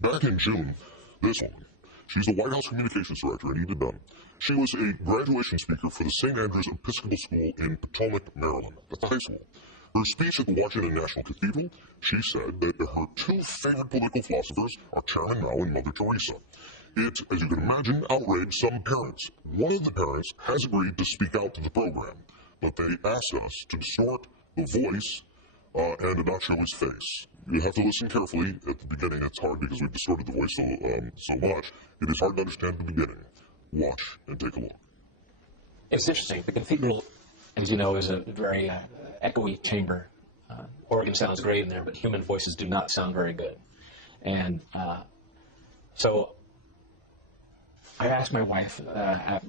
Back in June, this woman, she's the White House Communications Director at Eda Dunn. She was a graduation speaker for the St. Andrews Episcopal School in Potomac, Maryland. That's a high school. Her speech at the Washington National Cathedral, she said that her two favorite political philosophers are Chairman Mao and Mother Teresa. It, as you can imagine, outraged some parents. One of the parents has agreed to speak out to the program, but they asked us to distort the voice and to not show his face. You have to listen carefully. At the beginning, it's hard because we've distorted the voice so much. It is hard to understand the beginning. Watch and take a look. It's interesting. The cathedral, as you know, is a very echoey chamber. Organ sounds great in there, but human voices do not sound very good. And so I asked my wife,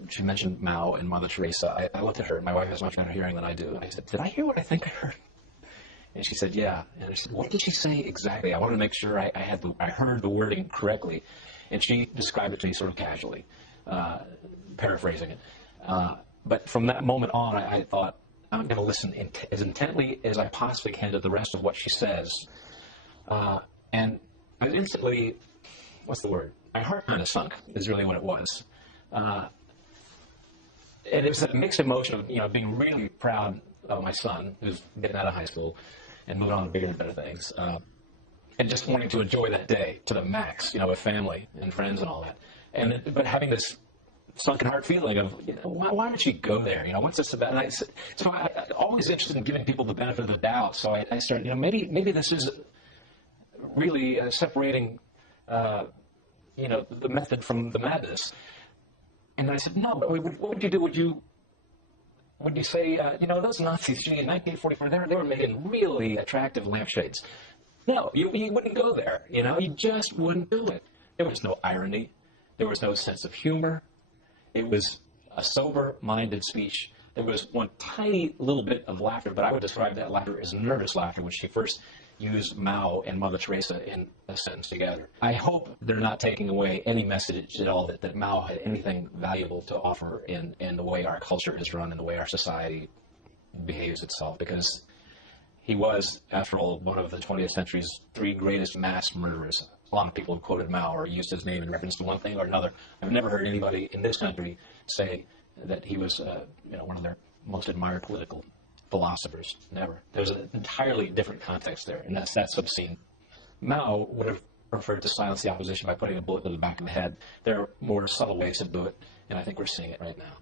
she mentioned Mao and Mother Teresa. I looked at her. My wife has much better hearing than I do. And I said, did I hear what I think I heard? And she said, yeah. And I said, what did she say exactly? I wanted to make sure I heard the wording correctly. And she described it to me sort of casually, paraphrasing it. But from that moment on, I thought, I'm going to listen as intently as I possibly can to the rest of what she says. And I instantly, what's the word? My heart kind of sunk, is really what it was. And it was a mixed emotion of, being really proud of my son, who's getting out of high school and moving on to bigger and better things. And just wanting to enjoy that day to the max, with family and friends and all that. But having this sunken heart feeling of, why would she go there? What's this about? And I'm always interested in giving people the benefit of the doubt. So I started, maybe this is really separating, the method from the madness. And I said, no, but what would you do? Would you say, those Nazis, in 1944, they were making really attractive lampshades? No, you wouldn't go there. You just wouldn't do it. There was no irony. There was no sense of humor. It was a sober-minded speech. There was one tiny little bit of laughter, but I would describe that laughter as nervous laughter when she first used Mao and Mother Teresa in a sentence together. I hope they're not taking away any message at all that Mao had anything valuable to offer in the way our culture is run and the way our society behaves itself, because he was, after all, one of the 20th century's three greatest mass murderers. A lot of people have quoted Mao or used his name in reference to one thing or another. I've never heard anybody in this country say that he was, one of their most admired political philosophers. Never. There's an entirely different context there, and that's obscene. Mao would have preferred to silence the opposition by putting a bullet to the back of the head. There are more subtle ways to do it, and I think we're seeing it right now.